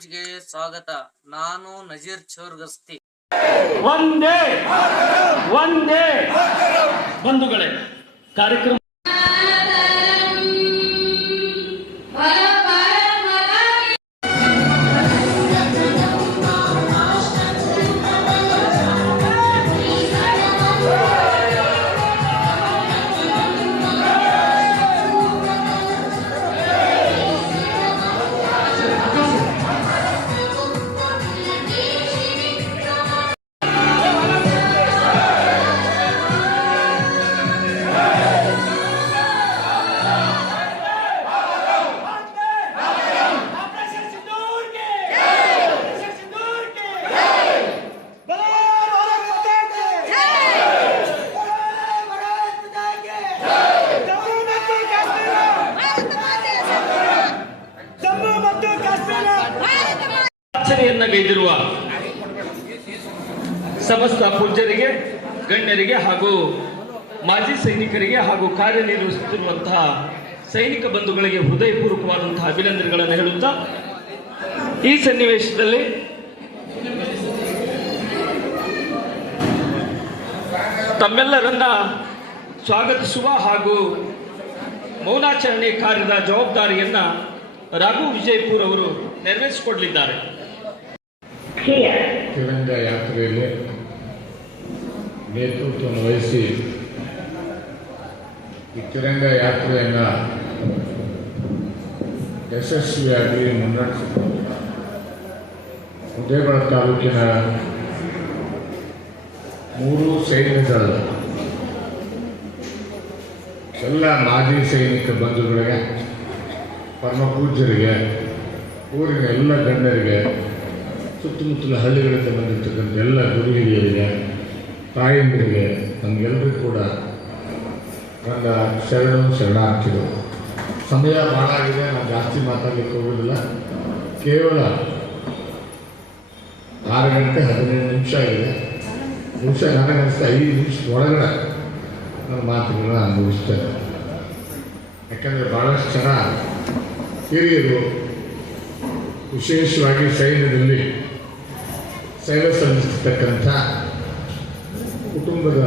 ನ್ಯೂಸ್ಗೆ ಸ್ವಾಗತ. ನಾನು ನಜೀರ್ ಚೋರ್ಗಸ್ತಿ. ಒಂದೇ ಒಂದೇ ಬಂಧುಗಳೇ ಕಾರ್ಯಕ್ರಮ ಮಾಜಿ ಸೈನಿಕರಿಗೆ ಹಾಗೂ ಕಾರ್ಯನಿರ್ವಹಿಸುತ್ತಿರುವಂತಹ ಸೈನಿಕ ಬಂಧುಗಳಿಗೆ ಹೃದಯಪೂರ್ವಕವಾದಂತಹ ಅಭಿನಂದನೆಗಳನ್ನು ಹೇಳುತ್ತಾ, ಈ ಸನ್ನಿವೇಶದಲ್ಲಿ ತಮ್ಮೆಲ್ಲರನ್ನ ಸ್ವಾಗತಿಸುವ ಹಾಗೂ ಮೌನಾಚರಣೆ ಕಾರ್ಯದ ಜವಾಬ್ದಾರಿಯನ್ನ ರಘು ವಿಜಯಪುರ್ ಅವರು ನೆರವೇರಿಸಿಕೊಡಲಿದ್ದಾರೆ. ತಿರಂಗ ಯಾತ್ರೆಯಲ್ಲಿ ನೇತೃತ್ವವನ್ನು ವಹಿಸಿ ಈ ತಿರಂಗ ಯಾತ್ರೆಯನ್ನು ಯಶಸ್ವಿಯಾಗಿ ಮುನ್ನಡೆಸಿಕೊಂಡು ಉದಯಗಳ ತಾಲೂಕಿನ ಮೂರು ಸೈನ್ಯಗಳ ಎಲ್ಲ ಮಾಜಿ ಸೈನಿಕ ಬಂಧುಗಳಿಗೆ, ಪರಮ ಪೂಜ್ಯರಿಗೆ, ಊರಿನ ಎಲ್ಲ ಗಣ್ಯರಿಗೆ, ಸುತ್ತಮುತ್ತಲ ಹಳ್ಳಿಗಳಿಂದ ಬಂದಿರ್ತಕ್ಕಂಥ ಎಲ್ಲ ಗುರು ಹಿರಿಯರಿಗೆ, ತಾಯಂದಿರಿಗೆ ನಮಗೆಲ್ಲರಿಗೂ ಕೂಡ ನನ್ನ ಶರಣ ಶರಣಾರ್ಥಿಗಳು. ಸಮಯ ಭಾಳ ಆಗಿದೆ, ನಾನು ಜಾಸ್ತಿ ಮಾತಾಡಲಿಕ್ಕೆ ಹೋಗೋದಿಲ್ಲ. ಕೇವಲ ಆರು ಗಂಟೆ ಹದಿನೈದು ನಿಮಿಷ ಆಗಿದೆ. ನಿಮಿಷ ನನಗೆ ಅನಿಸ್ತಾ ಐದು ನಿಮಿಷದ ಒಳಗಡೆ ನನ್ನ ಮಾತುಗಳನ್ನ ಅನುಭವಿಸ್ತೇನೆ ಯಾಕಂದರೆ ಭಾಳಷ್ಟು ಜನ ಹಿರಿಯರು ವಿಶೇಷವಾಗಿ ಸೈನ್ಯದಲ್ಲಿ ಸೇವೆ ಸಲ್ಲಿಸ್ತಕ್ಕಂಥ ಕುಟುಂಬದ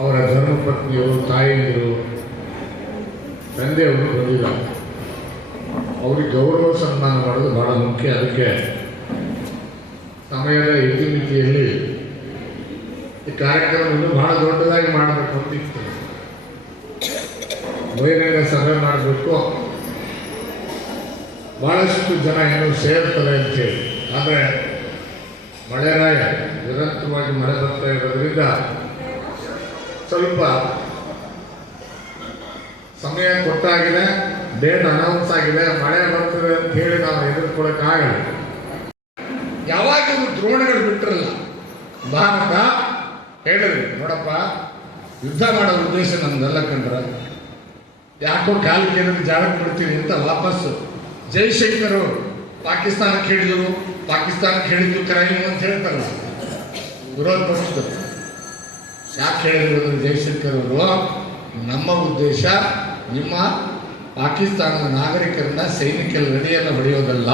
ಅವರ ಧರ್ಮಪತ್ನಿಯರು ತಾಯಿಯರು, ತಂದೆಯವರು ಬಂದಿಲ್ಲ ಅವರಿಗೆ ಗೌರವ ಸನ್ಮಾನ ಮಾಡೋದು ಬಹಳ ಮುಖ್ಯ. ಅದಕ್ಕೆ ಸಮಯದ ಇತಿಮಿತಿಯಲ್ಲಿ ಈ ಕಾರ್ಯಕ್ರಮವನ್ನು ಬಹಳ ದೊಡ್ಡದಾಗಿ ಮಾಡಬೇಕು ಅಂತ ಇತ್ತು. ಬಹಿರಂಗ ಸಭೆ ಮಾಡಬೇಕು. ಬಹಳಷ್ಟು ಜನ ಇನ್ನೂ ಸೇರ್ತಾರೆ ಅಂತೇಳಿ. ಆದರೆ ಮಳೆರಾಯ ನಿರಂತರವಾಗಿ ಮಳೆ ಬರ್ತಾ ಇರೋದ್ರಿಂದ ಸ್ವಲ್ಪ ಸಮಯ ಕೊಟ್ಟಾಗಿದೆ ಡೇಟ್ ಅನೌನ್ಸ್ ಆಗಿದೆ, ಮಳೆ ಬರ್ತದೆ ಅಂತ ಹೇಳಿ ನಾವು ಎದುರ್ಕೊಳ್ಳೋಕ್ಕಾಗಲ್ಲ. ಯಾವಾಗ ಇವ್ರು ದ್ರೋಣಗಳು ಬಿಟ್ಟಿರಲ್ಲ ಭಾರತ ಹೇಳಿದ್ರಿ, ನೋಡಪ್ಪ, ಯುದ್ಧ ಮಾಡೋ ಉದ್ದೇಶ ನಮ್ದೆಲ್ಲ ಕಂಡ್ರ. ಯಾಕೋ ಕಾಲಿಗೆ ಏನಾದ್ರು ಜಾಗ ಬಿಡ್ತೀವಿ ಅಂತ ವಾಪಸ್ಸು. ಜೈಶಂಕರ್ ಪಾಕಿಸ್ತಾನಕ್ಕೆ ಹೇಳಿದ್ರು, ಪಾಕಿಸ್ತಾನಕ್ಕೆ ಹೇಳಿದ್ದು ಕ್ರೈಮ್ ಅಂತ ಹೇಳ್ತಾರಲ್ಲ. ವಿರೋಧ ಪಕ್ಷದವರು. ಯಾಕೆ ಹೇಳಿರೋದು ಜೈಶಂಕರ್ ಅವರು ನಮ್ಮ ಉದ್ದೇಶ ನಿಮ್ಮ ಪಾಕಿಸ್ತಾನದ ನಾಗರಿಕರನ್ನ ಸೈನಿಕರ ನಡೆಯನ್ನು ಹೊಡೆಯೋದಲ್ಲ.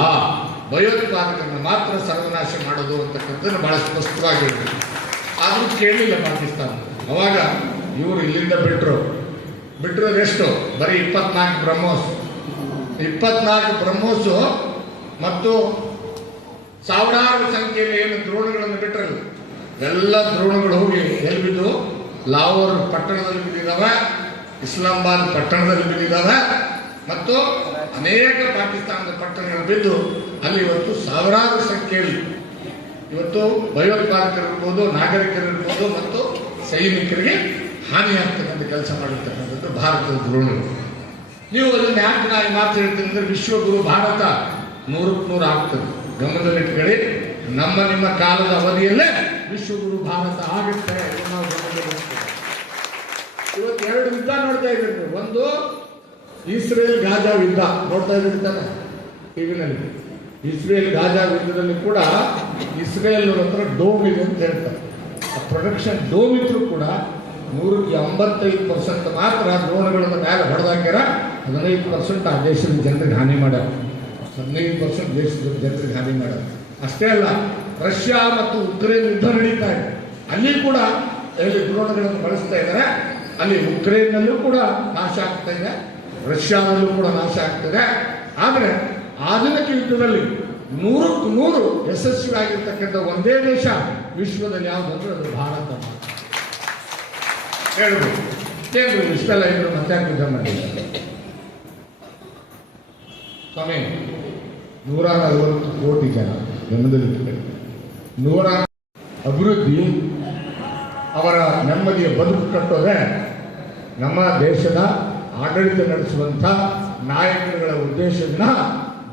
ಭಯೋತ್ಪಾದಕರನ್ನ ಮಾತ್ರ ಸರ್ವನಾಶ ಮಾಡೋದು ಅಂತಕ್ಕಂಥದ್ದು ಬಹಳ ಸ್ಪಷ್ಟವಾಗಿ ಹೇಳಿದ್ರು ಆದರೂ ಕೇಳಲಿಲ್ಲ ಪಾಕಿಸ್ತಾನ. ಅವಾಗ ಇವರು ಇಲ್ಲಿಂದ ಬಿಟ್ಟರು ಬಿಟ್ಟರು ಎಷ್ಟು? ಬರೀ ಇಪ್ಪತ್ನಾಲ್ಕು ಬ್ರಹ್ಮೋಸ್. ಇಪ್ಪತ್ನಾಲ್ಕು ಬ್ರಹ್ಮೋಸು ಮತ್ತು ಸಾವಿರಾರು ಸಂಖ್ಯೆಯಲ್ಲಿ ಏನು ದ್ರೋಣಗಳನ್ನು ಬಿಟ್ಟರಲ್ಲ ಎಲ್ಲ ದ್ರೋಣಗಳು ಹೋಗಿ ಎಲ್ಲಿ ಬಿದ್ದು ಲಾಹೋರ್ ಪಟ್ಟಣದಲ್ಲಿ ಬಿದ್ದಿದ್ದಾವೆ, ಇಸ್ಲಾಮಾಬಾದ್ ಪಟ್ಟಣದಲ್ಲಿ ಬಿದ್ದಿದ್ದಾವೆ, ಮತ್ತು ಅನೇಕ ಪಾಕಿಸ್ತಾನದ ಪಟ್ಟಣಗಳು ಬಿದ್ದು ಅಲ್ಲಿ ಇವತ್ತು ಸಾವಿರಾರು ಸಂಖ್ಯೆಯಲ್ಲಿ ಇವತ್ತು ಭಯೋತ್ಪಾದಕರಿರ್ಬೋದು, ನಾಗರಿಕರಿರ್ಬೋದು ಮತ್ತು ಸೈನಿಕರಿಗೆ ಹಾನಿಯಾಗ್ತಕ್ಕಂಥ ಕೆಲಸ ಮಾಡಿರ್ತಕ್ಕಂಥದ್ದು ಭಾರತದ ದ್ರೋಣಗಳು ನೀವು ಅದನ್ನು ಯಾಕೆ ನಾನು ಮಾತು ಹೇಳ್ತೀನಿ ಅಂದರೆ ವಿಶ್ವಗುರು ಭಾರತ ನೂರಕ್ಕೆ ನೂರು ಆಗ್ತದೆ. ಗಮನದಲ್ಲಿಟ್ಕೊಳ್ಳಿ ನಮ್ಮ ನಿಮ್ಮ ಕಾಲದ ಅವಧಿಯಲ್ಲೇ ವಿಶ್ವಗುರು ಭಾರತ ಆಗುತ್ತೆ ನಾವು ಇವತ್ತು ಎರಡು ಯುದ್ಧ ನೋಡ್ತಾ ಇದ್ದೀರಿ ಒಂದು ಇಸ್ರೇಲ್ ಗಾಜಾ ಯುದ್ಧ ನೋಡ್ತಾ ಇದ್ದೀರಿ ಟಿವಿನಲ್ಲಿ ಇಸ್ರೇಲ್ ಗಾಜಾ ಯುದ್ಧದಲ್ಲಿ ಕೂಡ ಇಸ್ರೇಲ್ ಹತ್ರ ಡೋಮ್ ಇದೆ ಅಂತ ಹೇಳ್ತಾರೆ. ಆ ಪ್ರೊಡಕ್ಷನ್ ಡೋಮ್ ಇದ್ರು ಕೂಡ ನೂರಕ್ಕೆ ಎಂಬತ್ತೈದು ಪರ್ಸೆಂಟ್ ಮಾತ್ರ ದ್ರೋಣಗಳನ್ನು ಮೇಲೆ ಹೊಡೆದಾಕ್ಯಾರ, ಹದಿನೈದು ಪರ್ಸೆಂಟ್ ಆ ದೇಶದ ಜನರಿಗೆ ಹಾನಿ ಮಾಡ್ಯಾರ. ಹದಿನೈದು ಪರ್ಸೆಂಟ್ ದೇಶದ ಜನರಿಗೆ ಹಾನಿ ಮಾಡ್ಯಾರ. ಅಷ್ಟೇ ಅಲ್ಲ, ರಷ್ಯಾ ಮತ್ತು ಉಕ್ರೇನ್ ಯುದ್ಧ ನಡೀತಾ ಇದೆ. ಅಲ್ಲಿ ಕೂಡ ಎಲ್ಲಿ ದ್ರೋಣಗಳನ್ನು ಬಳಸ್ತಾ ಇದ್ದಾರೆ. ಅಲ್ಲಿ ಉಕ್ರೇನ್ನಲ್ಲೂ ಕೂಡ ನಾಶ ಆಗ್ತಾ ಇದೆ ರಷ್ಯಾದಲ್ಲೂ ಕೂಡ ನಾಶ ಆಗ್ತಿದೆ ಆದರೆ ಆಧುನಿಕ ಯುದ್ಧದಲ್ಲಿ ನೂರಕ್ಕೂ ನೂರು ಯಶಸ್ವಿಯಾಗಿರ್ತಕ್ಕಂಥ ಒಂದೇ ದೇಶ ವಿಶ್ವದಲ್ಲಿ ಯಾವುದಂದ್ರೆ ಅದು ಭಾರತ. ಹೇಳ್ಬೋದು ಇಷ್ಟೆಲ್ಲ ಇದ್ರು ಮತ್ತೆ ಯುದ್ಧ ಮಾಡಿದ್ದಾರೆ ಸ್ವಾಮಿ ನೂರ ನಲವತ್ತು ಕೋಟಿ ಜನ. ನೆಮ್ಮದಿಯಲ್ಲಿ ನೂರ ಅಭಿವೃದ್ಧಿ ಅವರ ನೆಮ್ಮದಿಯ ಬದುಕು ಕಟ್ಟೋದೇ ನಮ್ಮ ದೇಶದ ಆಡಳಿತ ನಡೆಸುವಂಥ ನಾಯಕರುಗಳ ಉದ್ದೇಶದಿಂದ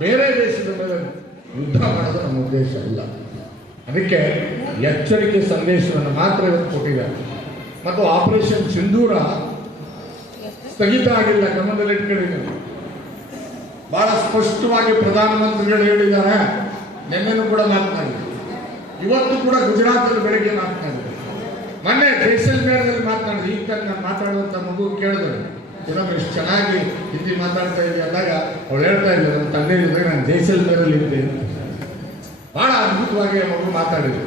ಬೇರೆ ದೇಶದ ಮೇಲೆ ಯುದ್ಧ ಮಾಡೋದು ನಮ್ಮ ಉದ್ದೇಶ ಅಲ್ಲ. ಅದಕ್ಕೆ ಎಚ್ಚರಿಕೆ ಸಂದೇಶವನ್ನು ಮಾತ್ರ ಇವತ್ತು ಕೊಟ್ಟಿದ್ದಾರೆ ಮತ್ತು ಆಪರೇಷನ್ ಸಿಂಧೂರ ಸ್ಥಗಿತ ಆಗಿಲ್ಲ ಗಮನದಲ್ಲಿಟ್ಕೊಂಡಿದ್ದೀನಿ ಬಹಳ ಸ್ಪಷ್ಟವಾಗಿ ಪ್ರಧಾನಮಂತ್ರಿಗಳು ಹೇಳಿದ್ದಾರೆ. ನಿನ್ನೆನೂ ಕೂಡ ಮಾತನಾಡಿದ್ರು ಇವತ್ತು ಕೂಡ ಗುಜರಾತಲ್ಲಿ ಬೆಳಗ್ಗೆ ಮಾತನಾಡಿದ್ರು ಮೊನ್ನೆ ಜೈಸಲ್ಮೇರದಲ್ಲಿ ಮಾತನಾಡಿದೆ. ಈಗ ನಾನು ಮಾತಾಡುವಂಥ ಮಗು ಕೇಳಿದ್ರು ಇನ್ನೊಮ್ಮೆ ಇಷ್ಟು ಚೆನ್ನಾಗಿ ಹಿಂದಿ ಮಾತಾಡ್ತಾ ಇದ್ದೆ ಅಂದಾಗ ಅವಳು ಹೇಳ್ತಾ ಇದ್ದಾರೆ ನಮ್ಮ ತಂದೆ ಇದ್ದಾಗ ನಾನು ಜೈಸಲ್ಮೇರಲ್ಲಿ ಇದ್ದೆ ಭಾಳ ಅದ್ಭುತವಾಗಿ ಮಗು ಮಾತಾಡಿದ್ರು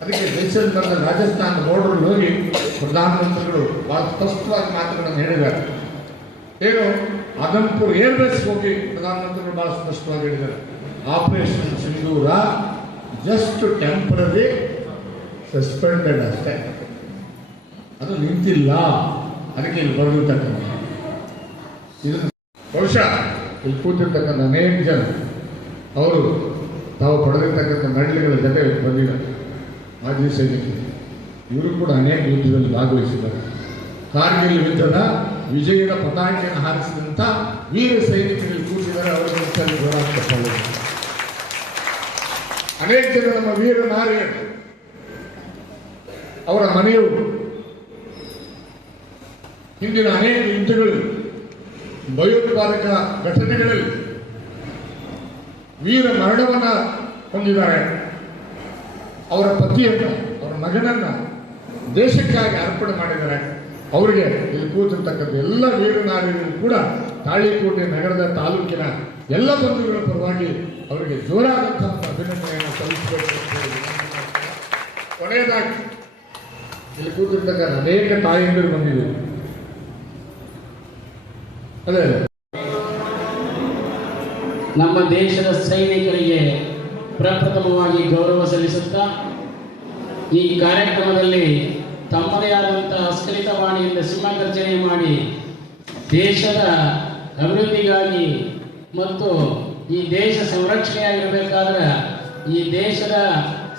ಅದಕ್ಕೆ ಜೈಸಲ್ಮೇರದ ರಾಜಸ್ಥಾನ ಬೋರ್ಡ್ರಲ್ಲಿ ಹೋಗಿ ಪ್ರಧಾನಮಂತ್ರಿಗಳು ಭಾಳ ಸ್ಪಷ್ಟವಾಗಿ ಮಾತುಗಳನ್ನು ಹೇಳಿದ್ದಾರೆ. ಏನು, ಆದಮ್ಪುರ್ ಏರ್ಬೇಸ್ ಹೋಗಿ ಪ್ರಧಾನಮಂತ್ರಿಗಳು ಭಾಳ ಸ್ಪಷ್ಟವಾಗಿ ಹೇಳಿದ್ದಾರೆ. Operation Sindoor just temporary suspended ಅಷ್ಟೇ. ಅದು ನಿಂತಿಲ್ಲ. ಅದಕ್ಕೆ ಇಲ್ಲಿ ಬರೆದಿರ್ತಕ್ಕಂಥ. ಇದನ್ನು ಬಹುಶಃ ಇಲ್ಲಿ ಕೂತಿರ್ತಕ್ಕಂಥ ಅನೇಕ ಜನ. ಅವರು ತಾವು ಪಡೆದಿರ್ತಕ್ಕಂಥ ಮೆಡಲ್ಗಳ ಜೊತೆ ಬಂದಿದ್ದಾರೆ ಆ ದಿವಸ ಇವರು ಕೂಡ ಅನೇಕ ಯುದ್ಧದಲ್ಲಿ ಭಾಗವಹಿಸಿದ್ದಾರೆ. ಕಾರ್ಗಿಲ್ ಯುದ್ಧದ ವಿಜಯದ ಪತಾಕೆಯನ್ನು ಹಾರಿಸಿದಂಥ ವೀರ ಸೈನಿಕರಲ್ಲಿ ಕೂತಿದ್ದಾರೆ. ಅವರ ತಪ್ಪಾಗಿದೆ. ಅನೇಕ ಜನ ನಮ್ಮ ವೀರ ನಾರಾಯಣ ಅವರ ಮನೆಯು ಹಿಂದಿನ ಅನೇಕ ಯುದ್ಧಗಳು ಭಯೋತ್ಪಾದಕ ಘಟನೆಗಳಲ್ಲಿ ವೀರ ಮರಣವನ್ನ ಹೊಂದಿದ್ದಾರೆ. ಅವರ ಪತಿಯನ್ನ, ಅವರ ಮಗನನ್ನ ದೇಶಕ್ಕಾಗಿ ಅರ್ಪಣೆ ಮಾಡಿದ್ದಾರೆ. ಅವರಿಗೆ ಇಲ್ಲಿ ಕೂತಿರ್ತಕ್ಕಂಥ ಎಲ್ಲ ವೀರನಾರಿಗಳು ಕೂಡ ತಾಳಿಕೋಟೆ ನಗರದ ತಾಲೂಕಿನ ಎಲ್ಲ ಬಂಧುಗಳ ಪರವಾಗಿ ಅವರಿಗೆ ಜೋರಾದಂತಹ ಅಭಿನಂದನೆಯನ್ನು ಸಲ್ಲಿಸಬೇಕು. ಕೊನೆಯದಾಗಿ ಇಲ್ಲಿ ಕೂತಿರ್ತಕ್ಕ ಅನೇಕ ತಾಯಂದಿರು ಬಂದಿದೆ ಅದೇ ನಮ್ಮ ದೇಶದ ಸೈನಿಕರಿಗೆ ಪ್ರಪ್ರಥಮವಾಗಿ ಗೌರವ ಸಲ್ಲಿಸುತ್ತಾ ಈ ಕಾರ್ಯಕ್ರಮದಲ್ಲಿ ತಮ್ಮದೇ ಆದಂತಹ ಅಸ್ಖಲಿತವಾಣಿಯಿಂದ ಸಿಂಹಗರ್ಜನೆ ಮಾಡಿ ದೇಶದ ಅಭಿವೃದ್ಧಿಗಾಗಿ ಮತ್ತು ಈ ದೇಶ ಸಂರಕ್ಷಣೆಯಾಗಿರಬೇಕಾದ್ರೆ ಈ ದೇಶದ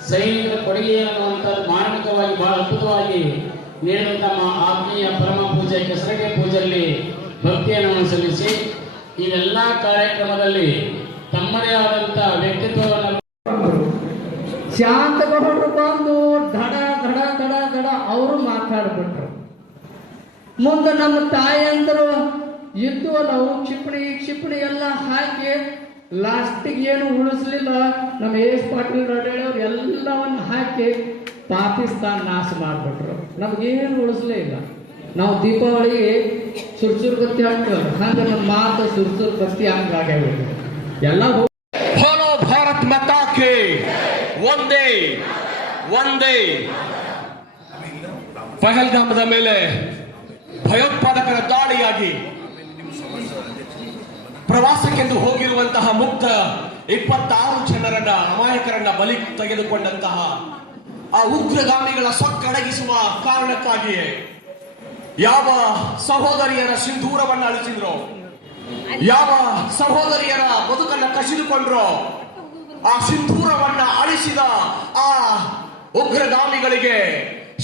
ಸೈನಿಕರ ಕೊಡುಗೆ ಅನ್ನುವಂಥದ್ದು ಮಾರ್ಮಿಕವಾಗಿ ಬಹಳ ಅದ್ಭುತವಾಗಿ ನೀಡಿದಂತಹ ನಮ್ಮ ಆತ್ಮೀಯ ಪರಮ ಪೂಜೆ ಕೆಸರಗೆ ಪೂಜೆಯಲ್ಲಿ ಭಕ್ತಿಯನ್ನು ಸಲ್ಲಿಸಿ ಇವೆಲ್ಲ ಕಾರ್ಯಕ್ರಮದಲ್ಲಿ ತಮ್ಮದೇ ಆದಂಥ ವ್ಯಕ್ತಿತ್ವವನ್ನು ಶಾಂತಗೌಡರು ಬಂದು ಧಡ ಧಡ ಧಡ ಧಡ ಅವರು ಮಾತಾಡ್ಬಿಟ್ರು. ಮುಂದೆ ನಮ್ಮ ತಾಯಿ ಅಂದರು ಇದ್ದು ನಾವು ಕ್ಷಿಪಣಿ ಕ್ಷಿಪಣಿ ಎಲ್ಲ ಹಾಕಿ ಲಾಸ್ಟಿಗೆ ಏನು ಉಳಿಸ್ಲಿಲ್ಲ, ನಮ್ಮ ಏಸ್ ಪಾಟೀಲ್ ರಡ್ಡವ್ರು ಎಲ್ಲವನ್ನು ಹಾಕಿ ಪಾಕಿಸ್ತಾನ ನಾಶ ಮಾಡಿಬಿಟ್ರು. ನಮಗೇನು ಉಳಿಸ್ಲೇ ಇಲ್ಲ. ನಾವು ದೀಪಾವಳಿ ಸುರ್ಸುರ್ ಕತ್ತಿ ಹಾಕ್ತೇವೆ ಹಂಗೆ ನಮ್ಮ ಮಾತು ಸುರ್ಸುರ್ ಕತ್ತಿ ಹಂಗಾಗ್ಯಾವ ಎಲ್ಲ ಫಾಲೋ ಭಾರತ್ ಮತಾಕೆ ಒಂದೇ ಒಂದೇ. ಪಹಲ್ಗಾಮದ ಮೇಲೆ ಭಯೋತ್ಪಾದಕರ ದಾಳಿಯಾಗಿ ಪ್ರವಾಸಕ್ಕೆಂದು ಹೋಗಿರುವಂತಹ ಮುಕ್ತ ಇಪ್ಪತ್ತಾರು ಜನರನ್ನ, ಅಮಾಯಕರನ್ನ ಬಲಿ ತೆಗೆದುಕೊಂಡಂತಹ ಆ ಉಗ್ರಗಾಮಿಗಳ ಸೊಕ್ಕಡಗಿಸುವ ಕಾರಣಕ್ಕಾಗಿಯೇ ಯಾವ ಸಹೋದರಿಯರ ಸಿಂಧೂರವನ್ನ ಅಳಿಸಿದ್ರು, ಯಾವ ಸಹೋದರಿಯರ ಬದುಕನ್ನ ಕಸಿದುಕೊಂಡ್ರೋ, ಆ ಸಿಂಧೂರವನ್ನ ಅಳಿಸಿದ ಆ ಉಗ್ರಗಾಮಿಗಳಿಗೆ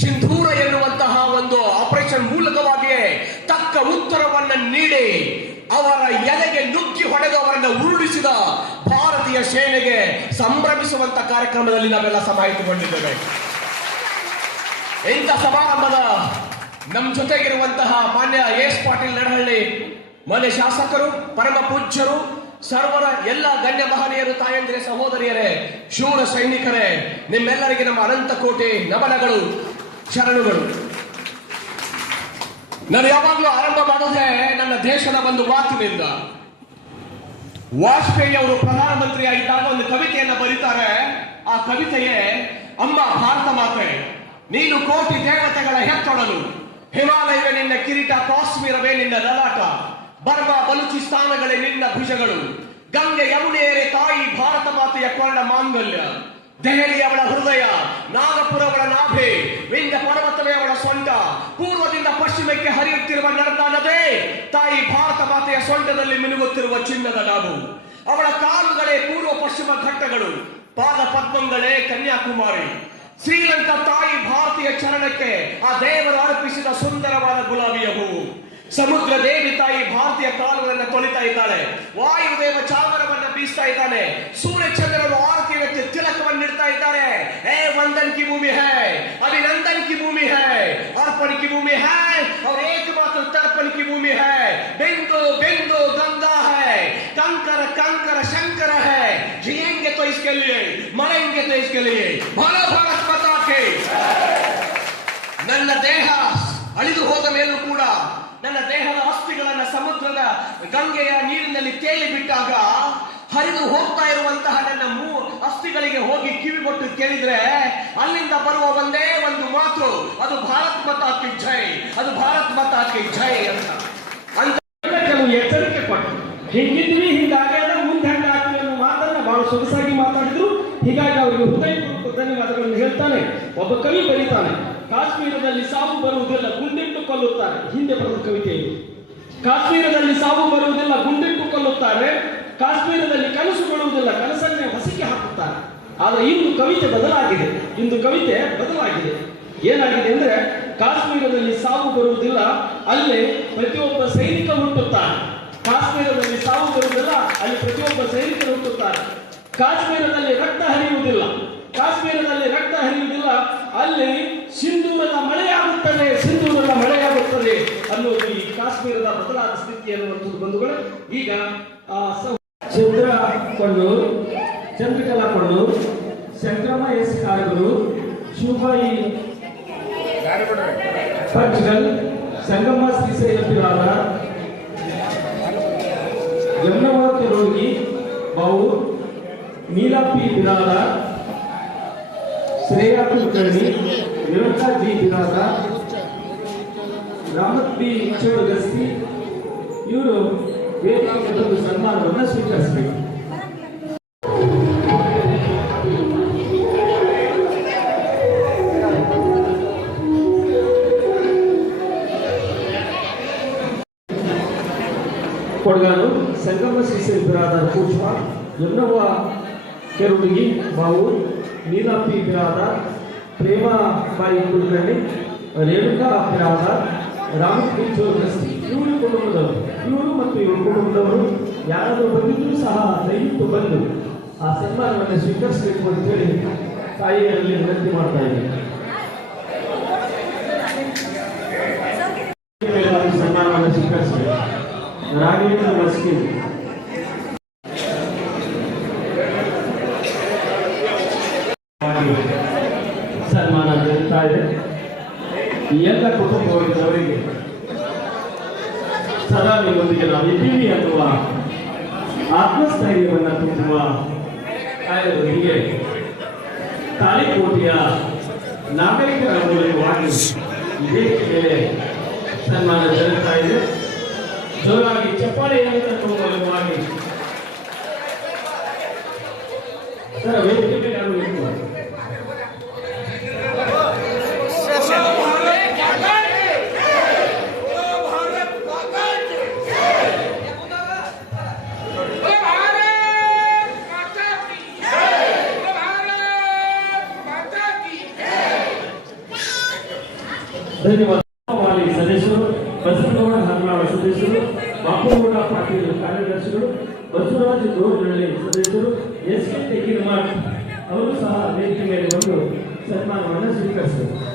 ಸಿಂಧೂರ ಎನ್ನುವಂತಹ ಒಂದು ಆಪರೇಷನ್ ಮೂಲಕವಾಗಿಯೇ ತಕ್ಕ ಉತ್ತರವನ್ನ ನೀಡಿ ಅವರ ಎಲೆಗೆ ನುಗ್ಗಿ ಹೊಡೆದು ಅವರನ್ನು ಉರುಳಿಸಿದ ಭಾರತೀಯ ಸೇನೆಗೆ ಸಂಭ್ರಮಿಸುವಂತ ಕಾರ್ಯಕ್ರಮದಲ್ಲಿ ನಾವೆಲ್ಲ ಸಮಾಹಿತಗೊಂಡಿದ್ದೇವೆ. ಇಂಥ ಸಮಾರಂಭದ ನಮ್ಮ ಜೊತೆಗಿರುವಂತಹ ಮಾನ್ಯ ಎಸ್ ಪಾಟೀಲ್ ನಡಹಳ್ಳಿ ಮಾನ್ಯ ಶಾಸಕರು, ಪರಮ ಪೂಜ್ಯರು, ಸರ್ವರ ಎಲ್ಲ ಗಣ್ಯ ಮಹನೀಯರು, ತಾಯಂದಿರೆ, ಸಹೋದರಿಯರೇ, ಶೂರ ಸೈನಿಕರೇ, ನಿಮ್ಮೆಲ್ಲರಿಗೆ ನಮ್ಮ ಅನಂತ ಕೋಟಿ ನಮನಗಳು, ಶರಣುಗಳು. ನಾನು ಯಾವಾಗಲೂ ಆರಂಭ ಮಾಡಿದ್ರೆ ನನ್ನ ದೇಶದ ಒಂದು ಮಾತಿನಿಂದ. ವಾಜಪೇಯಿ ಅವರು ಪ್ರಧಾನಮಂತ್ರಿ ಆಗಿದ್ದಾಗ ಒಂದು ಕವಿತೆಯನ್ನ ಬರೀತಾರೆ. ಆ ಕವಿತೆಯೇ, ಅಮ್ಮ, ಭಾರತ ಮಾತೆ, ನೀನು ಕೋಟಿ ದೇವತೆಗಳ ಹೆತ್ತೊಡಲು. ಹಿಮಾಲಯವೇ ನಿನ್ನ ಕಿರೀಟ, ಕಾಶ್ಮೀರವೇ ನಿನ್ನ ಲಲಾಟ. ಬರ್ಮ ಬಲೂಚಿಸ್ತಾನಗಳೇ ನಿನ್ನ ಭುಜಗಳು. ಗಂಗೆ ಯಮುನೆಯರೇ ತಾಯಿ, ಭಾರತ ಮಾತೆಯ ಕೊಂಡ ಮಾಂಗಲ್ಯ. ದೆಹಲಿ ಅವಳ ಹೃದಯ, ನಾಗಪುರವಳ ನಾಭೆ, ವಿಂಧ್ಯ ಪರ್ವತವೇ ಅವಳ ಸೊಂಟ. ಪೂರ್ವದಿಂದ ಪಶ್ಚಿಮಕ್ಕೆ ಹರಿಯುತ್ತಿರುವ ನರ್ಮದಾ ನದಿ ತಾಯಿ ಭಾರತ ಮಾತೆಯ ಸೊಂಟದಲ್ಲಿ ಮಿನುಗುತ್ತಿರುವ ಚಿನ್ನದ ನಾಡು. ಅವಳ ಕಾಲುಗಳೇ ಪೂರ್ವ ಪಶ್ಚಿಮ ಘಟ್ಟಗಳು. ಪಾದ ಪದ್ಮಗಳೇ ಕನ್ಯಾಕುಮಾರಿ. ಶ್ರೀಲಂಕಾ ತಾಯಿ ಭಾರತೀಯ ಚರಣಕ್ಕೆ ಆ ದೇವರು ಅರ್ಪಿಸಿದ ಸುಂದರವಾದ ಗುಲಾಬಿಯ ಹೂವು. ಸಮುದ್ರ ದೇವಿ ತಾಯಿ ಭಾರತೀಯ ಕಾಲುಗಳನ್ನು ತೊಳಿತಾ ಇದ್ದಾಳೆ. ವಾಯುದೇವ ಚಾಮರವನ್ನ ಬೀಸ್ತಾ ಇದ್ದಾನೆ ಸೂರ್ಯ ಚಂದ್ರರು ಆರತಿ ವ್ಯಕ್ತಿ ತಿಲಕವನ್ನು ನೀಡ್ತಾ ಇದ್ದಾರೆ ಏ ವಂದನ್ की भूमि है अभिनंदन की भूमि है अर्पण की भूमि है और एकमात्र तर्पण की भूमि है बिंदु बिंदु गंगा है कंकर कंकर शंकर है जिएंगे तो इसके लिए मरेंगे तो इसके लिए बोलो भारत माता के ನನ್ನ ದೇಹ ಅಳಿದು ಹೋದ ಮೇಲೂ ಕೂಡ ನನ್ನ ದೇಹದ ಅಸ್ಥಿಗಳನ್ನ ಸಮುದ್ರದ ಗಂಗೆಯ ನೀರಿನಲ್ಲಿ ತೇಲಿ ಬಿಟ್ಟಾಗ ಹರಿದು ಹೋಗ್ತಾ ಇರುವಂತಹ ನನ್ನ ಮೂ ಅಸ್ಥಿಗಳಿಗೆ ಹೋಗಿ ಕಿವಿಗೊಟ್ಟು ಕೇಳಿದ್ರೆ ಅಲ್ಲಿಂದ ಬರುವ ಒಂದೇ ಒಂದು ಮಾತು, ಅದು ಭಾರತ್ ಮಾತಾ ಕಿ ಜೈ, ಅದು ಭಾರತ್ ಮಾತಾ ಕಿ ಜೈ ಅಂತ. ಅಂತ ಕೆಲವು ಎಚ್ಚರಿಕೆ ಕೊಟ್ಟರು. ಹಿಂಗಿದ್ವಿ ಹಿಂಗಾಗ್ಯದ ಮುಂದೆ ಹೆಂಗ ಆಗ್ತದೆ ಅನ್ನೋ ಮಾತನ್ನ ಬಹಳ ಸೊಗಸಾಗಿ ಮಾತಾಡಿದ್ರು. ಹೀಗಾಗಿ ಅವರಿಗೆ ಹೃದಯಪೂರ್ವಕ ಧನ್ಯವಾದಗಳನ್ನು ಹೇಳ್ತಾನೆ. ಒಬ್ಬ ಕವಿ ಬರೀತಾನೆ, ಕಾಶ್ಮೀರದಲ್ಲಿ ಸಾವು ಬರುವುದಿಲ್ಲ, ಗುಂಡಿಟ್ಟು ಕೊಲ್ಲುತ್ತಾರೆ. ಹಿಂದೆ ಬರೆದ ಕವಿತೆ ಕಾಶ್ಮೀರದಲ್ಲಿ ಸಾವು ಬರುವುದಿಲ್ಲ, ಗುಂಡಿಟ್ಟು ಕೊಲ್ಲುತ್ತಾರೆ. ಕಾಶ್ಮೀರದಲ್ಲಿ ಕನಸು ಕೊಡುವುದಿಲ್ಲ ಕನಸನ್ನೇ ಹಸಿಕೆ ಹಾಕುತ್ತಾರೆ. ಆದರೆ ಇಂದು ಕವಿತೆ ಬದಲಾಗಿದೆ. ಇಂದು ಕವಿತೆ ಬದಲಾಗಿದೆ. ಏನಾಗಿದೆ ಅಂದ್ರೆ, ಕಾಶ್ಮೀರದಲ್ಲಿ ಸಾವು ಬರುವುದಿಲ್ಲ, ಅಲ್ಲಿ ಪ್ರತಿಯೊಬ್ಬ ಸೈನಿಕ ಹುಟ್ಟುತ್ತಾರೆ ಕಾಶ್ಮೀರದಲ್ಲಿ ಸಾವು ಬರುವುದಿಲ್ಲ, ಅಲ್ಲಿ ಪ್ರತಿಯೊಬ್ಬ ಸೈನಿಕರು ಹುಟ್ಟುತ್ತಾರೆ. ಕಾಶ್ಮೀರದಲ್ಲಿ ರಕ್ತ ಹರಿಯುವುದಿಲ್ಲ. ಕಾಶ್ಮೀರದಲ್ಲಿ ರಕ್ತ ಹರಿಯುವುದಿಲ್ಲ, ಅಲ್ಲಿ ಸಿಂಧೂರದ ಮಳೆಯಾಗುತ್ತದೆ ಸಿಂಧೂರದ ಮಳೆಯಾಗುತ್ತದೆ ಅನ್ನೋದು ಈ ಕಾಶ್ಮೀರದ ಬದಲಾದ ಸ್ಥಿತಿ ಅನ್ನುವಂಥದ್ದು ಬಂಧುಗಳು. ಈಗ ಆ ಚಂದ್ರ ಕೊಂಡೂರು ಚಂದ್ರಕಲಾ ಕೊಂಡೂರು ಸಂಕ್ರಮ ಎಸ್ ಕಾರಗರು, ಶಿವಬಾಯಿ ಪಂಚಗಲ್ ಸಂಗಮ ಶ್ರೀಶೈಲ ಪಿರಾದ ಯಮುನವತಿ ರೋಗಿ ಬಾವು ನೀಲಾಪಿ ಬಿರಾದ ಶ್ರೇಯಾ ಕುಲಕರ್ಣಿ ವಿರತಾ ಜಿ ಬಿರಾದ ರಾಮತ್ ಬಿ ಚೋಳಗಸ್ತಿ ಇವರು ವೇದಿಕೆಗೆ ಬಂದು ಸನ್ಮಾನವನ್ನು ಸ್ವೀಕರಿಸಬೇಕು ಕೊಡಗಾನು ಸಂಗಮ ಶ್ರೀಸೇಂದ್ರಾದ ಪುಷ್ಪ ಎನ್ನವ ಕೆರುಡಿಗಿ ಬಾವು ನೀಲಾಪಿ ಬಿರಾದ ಪ್ರೇಮ ಬಾಯಿ ಕುಲಕರ್ಣಿ ರೇಣುಕಾ ಬಿರಾದ ರಾಮಕೃಷ್ಣ ಚೋರಗಸ್ತಿ ಇವರು ಕುಟುಂಬದವರು ಇವರು ಮತ್ತು ಇವರು ಕುಟುಂಬದವರು ಯಾರಾದರೂ ಬಂದಿದ್ರು ಸಹ ದಯವಿಟ್ಟು ಬಂದು ಆ ಸನ್ಮಾನವನ್ನು ಸ್ವೀಕರಿಸಬೇಕು ಅಂತ ಹೇಳಿ ತಾಯಿಯರಲ್ಲಿ ವಿನಂತಿ ಮಾಡ್ತಾ ಇದ್ದೀನಿ. ಸನ್ಮಾನ ಇದೆ. ಎಲ್ಲ ಕುಟುಂಬ ನಿಮ್ಮೊಂದಿಗೆ ನಾವು ಇದ್ದೀವಿ ಅನ್ನುವ ಆತ್ಮಸ್ಥೈರ್ಯವನ್ನ ತುಂಬುವ ಕಾರ್ಯದೊಂದಿಗೆ ತಾಳಿಕೋಟೆಯ ನಾಗರಿಕರ ಮೂಲಕವಾಗಿ ವೇದಿಕೆ ಮೇಲೆ ಸನ್ಮಾನ ಜರುಗ್ತಾ ಇದೆ. ಜೋರಾಗಿ ಚಪ್ಪಾಳೆಯನ್ನು ತಟ್ಟುವ ಮೂಲಕವಾಗಿ. ಸರ್, ವೇದಿಕೆ ಮೇಲೆ ಯಾರು ಇತ್ತು ಧನ್ಯವಾದ ವಾಲಿ ಸದಸ್ಯರು ಬಸವಗೌಡ ಹರ್ನಾಳ ಸದಸ್ಯರು ಬಾಪುಗೌಡ ಪಾಟೀಲ್ ಕಾರ್ಯದರ್ಶಿಗಳು ಬಸವರಾಜ ಗೌಡನಹಳ್ಳಿ ಸದಸ್ಯರು ಎಸ್ ಕೆ ತೆಗಿನಮಠ್ ಅವರು ಸಹ ವೇದಿಕೆ ಮೇಲೆ ಬಂದು ಸನ್ಮಾನವನ್ನು ಸ್ವೀಕರಿಸಿದರು